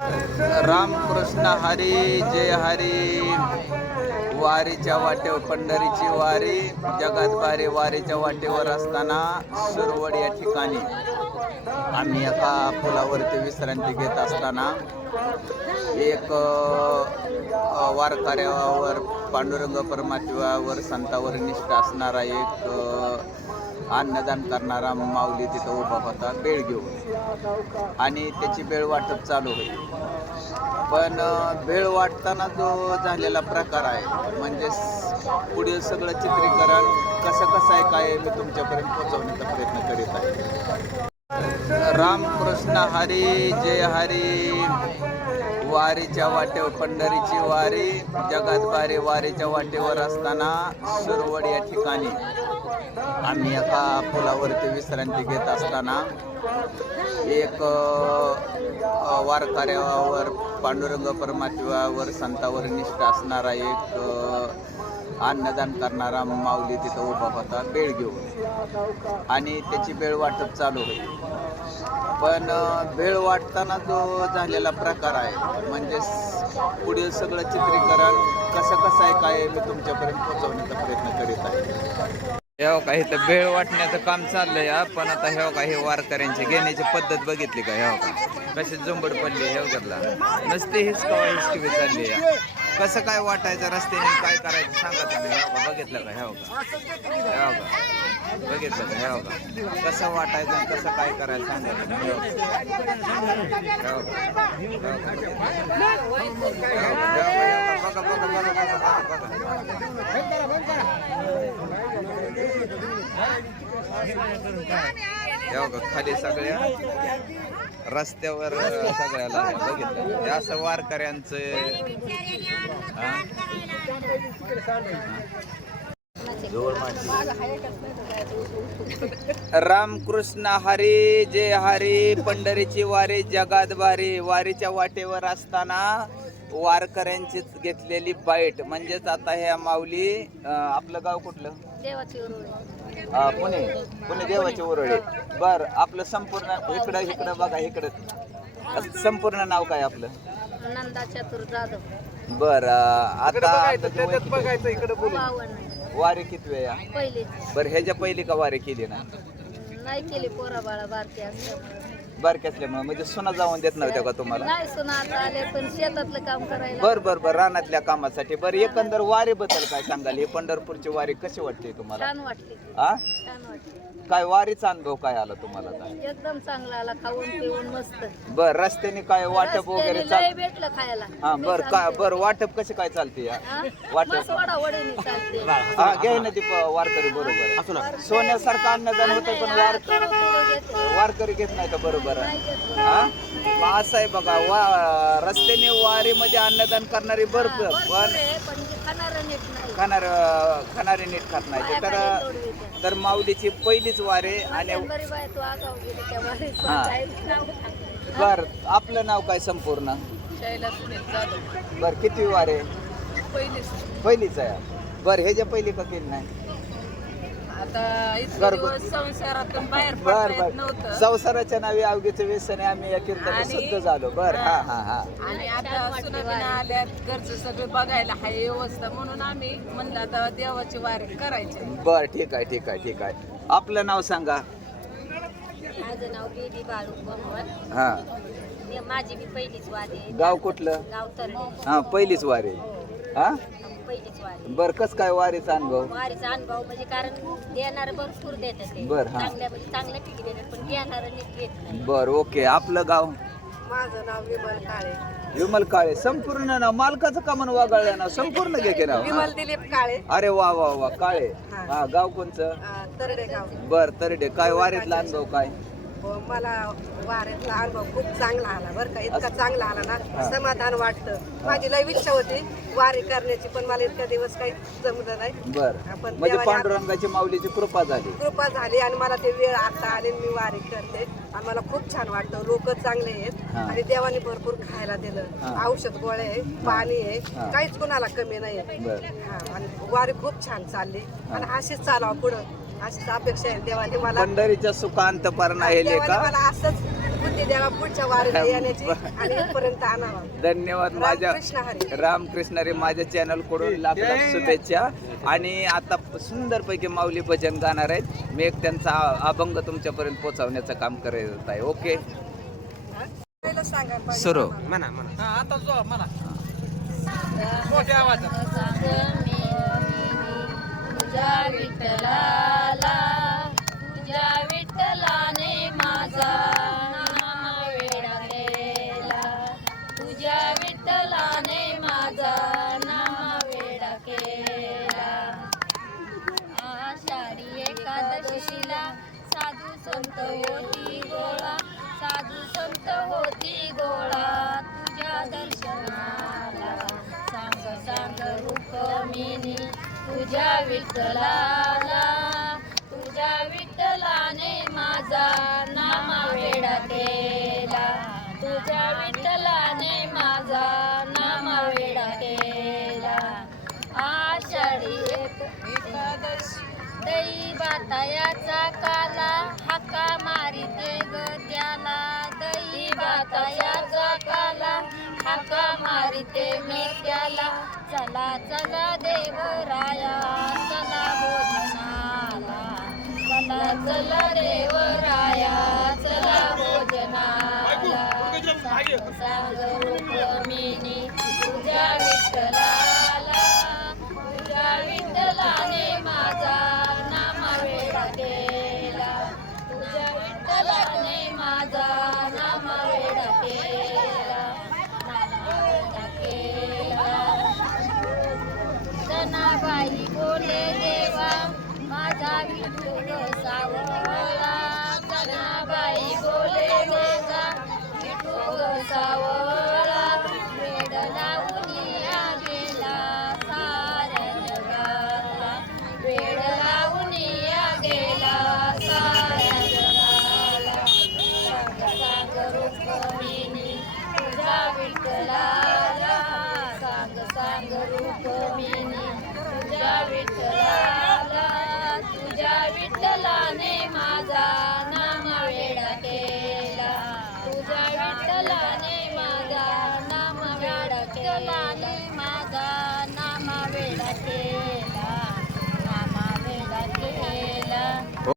रामकृष्ण हरी जय हरी. वारीच्या वाटेवर पंढरीची वारी जगात भारी. वारीच्या वाटेवर असताना सुरवड या ठिकाणी आम्ही एका पुलावरती विश्रांती घेत असताना एक वारकऱ्यावर पांडुरंग परमात्म्यावर संतावर निष्ठा असणारा एक अन्नदान करणारा माऊली तिथं उभा होता बेळ घेऊन, आणि त्याची बेळ वाटप चालू होती. पण बेळ वाटताना जो झालेला प्रकार आहे, म्हणजे पुढील सगळं चित्रीकरण कसं आहे काय मी तुमच्यापर्यंत पोहोचवण्याचा प्रयत्न करीत आहे. रामकृष्ण हरी जय हरी. वारीच्या वाटेवर पंढरीची वारी जगात भारी. वारीच्या वाटेवर असताना सुरवड या ठिकाणी आम्ही एका पुलावरती विश्रांती घेत असताना एक वारकऱ्यावर पांडुरंग परमात्म्यावर संतावर निष्ठा असणारा एक अन्नदान करणारा माऊली तिथं उभा होता बेळ घेऊन, आणि त्याची बेळ वाटप चालू होती. पण बेळ वाटताना जो झालेला प्रकार आहे, म्हणजे पुढील सगळं चित्रीकरण कसं आहे काय मी तुमच्यापर्यंत पोहोचवण्याचा प्रयत्न करीत आहे. ह्या काही तर बेळ वाटण्याचं काम चाललंय, पण आता ह्या काही वारकऱ्यांची घेण्याची पद्धत बघितली का? ह्या का कशी झुंबड पडली ह्या घरला नसते हिसकी चालली. कसं काय वाटायचं रस्त्याने काय करायचं सांगा तुम्ही. ह्या बघितलं का? ह्या बघितलं का? ह्या कसं वाटायचं कसं काय करायचं सांगा तुम्ही. खाली सगळ्या रस्त्यावर सगळ्याला बघितलं हे असं वारकऱ्यांचं. रामकृष्ण हरी जय हरी. पंढरीची वारी जगात भारी. वारीच्या वाटेवर असताना वारकऱ्यांची घेतलेली बाईट, म्हणजेच आता ह्या माऊली. आपलं गाव कुठलं? पुणे देवाची उरळी. बर, आपलं संपूर्ण इकडं बघा, इकडं संपूर्ण नाव काय आपलं? नंदा चतुर जाधव. बर, आता बघायचं इकडे बोलू. 52. वारी किती वेळा? पहिली. बर, ह्याच्या पहिली का वारी केली ना? नाही केली, पोरा बाळा बारके असल्यामुळे. बारके असल्यामुळे म्हणजे सुना जाऊन देत नव्हत्या का तुम्हाला? नाही, सुना आता आले पण शेतातलं काम करायला. बर रानातल्या कामासाठी. बरं, एकंदर वारी बद्दल काय सांगाल? ही पंढरपूरची वारी कशी वाटते तुम्हाला? छान वाटली. छान वाटली. काय वारीचा अनुभव काय आला तुम्हाला? एकदम चांगला आला, खाऊन पिऊन मस्त. बर, रस्त्याने काय वाटप वगैरे लय भेटलं खायला. हा, बर वाटप कशी काय चालते? वाटप वडीने चालते. हा, घे ना ती वारकरी. बरोबर, सोन्यासारखं अन्नदान होतं, पण वारकरी घेत नाही का? बरोबर आहे. हा, असं आहे बघा, रस्त्याने वारीमध्ये अन्नदान करणारी भरपूर, पण खाणारे नीट खात नाही. तर माऊलीची पहिलीच वारे. आणि बर, आपलं नाव काय संपूर्ण? बर, किती वारे? पहिलीच आहे. बर, ह्याच्या पहिली का केली नाही? संसारातून बाहेर बर संसाराच्या नावी अवघीचं व्यसन आहे. आम्ही या कीर्तन शुद्ध झालो. बर, हा. आणि आता सुनाबिना आल्यात, घरचं सगळं बघायला हाय व्यवस्था, म्हणून आम्ही म्हणलं आता देवाची वारी करायची. बर, ठीक आहे. आपलं नाव सांगा. माझं नाव बेबी बाळू पवार. हा, माझी बी पहिलीच वारी. गाव कुठलं? गाव तरडे. हा, पहिलीच वारी. हा, पहिलीच वारी. बर, कस काय वारीचा अनुभव? वारीचा अनुभव म्हणजे कारण देणार भरपूर देतात ते. बर, हा. चांगल्या म्हणजे चांगल्या पिकी देतात, पण देणार नीट घेत नाही. बर, ओके. आपलं गाव? माझं नाव विमल काळे. विमल काळे. संपूर्ण नाव मालकाचं का म्हणून वागळलं नाव? संपूर्ण घे नाव. विमल दिलीप काळे. अरे वा काळे. हा, गाव कोणचं? तरडे गाव. बर, तरडे. काय वारीतला अनुभव काय? मला वारीतला अनुभव खूप चांगला आला बरं का. इतका चांगला आला ना, समाधान वाटतं. माझी लय इच्छा होती वारी करण्याची, पण मला इतक्या दिवस काही जमलं नाही. बर, म्हणजे पांडुरंगाची माऊलीची कृपा झाली आणि मला ते वेळ आता आले, मी वारी करते आणि मला खूप छान वाटतं. लोक चांगले आहेत आणि देवाने भरपूर खायला दिलं. औषध गोळे आहे, पाणी आहे, काहीच कोणाला कमी नाही. आणि वारी खूप छान चालली आणि अशीच चालावं पुढं, अशीच अपेक्षा आहे देवाने मला. पंढरीच्या सुखांत परणा हे मला असंच बुद्धी द्यावा पुढच्या वारीला येण्याची आणि इथपर्यंत आणावा. धन्यवाद. माझ्या रामकृष्ण हरी. रामकृष्ण रे, माझ्या चॅनल कडून लाख लाख शुभेच्छा. आणि आता सुंदरपैकी माऊली भजन गाणार आहेत. मी एक त्यांचा अभंग तुमच्यापर्यंत पोहोचवण्याचं काम करत आहे. ओके, पहिलं सांगा पाहिजे सुरू. आम्हाला. तुझ्या विठ्ठलाला, तुझ्या विठ्ठलाने माझा नाम वेडा केला, तुझ्या विठ्ठलाने माझा नाम वेडा केला. आषाढी एकादशीला साधू संत होती गोळा, साधू संत होती गोळा, तुझ्या दर्शनाला सांग सांग रुक्मिणी, तुझ्या विठ्ठलाला, तुझ्या विठ्ठलाने माझा नाम वेडा केला, तुझ्या विठ्ठलाने माझा नाम वेडा केला. आषाढी एकादशी दही बातायाचा काला, हाका मारिते ग त्याला, दही बातायाचा काला, हाका मारिते ग त्याला. चला चला देवराया, चला भोजनाला, चला चला देवराया, चला भोजनाला. सांग रुक्मिणी, तुझ्या विठ्ठलाला, तुझ्या विठ्ठलाने माझा नाम वेडा केला, तुझ्या विठ्ठलाने माझा नाम वेडा केला, नाम वेडा केला. जनाबाई बोले देवा, माझा विठ्ठल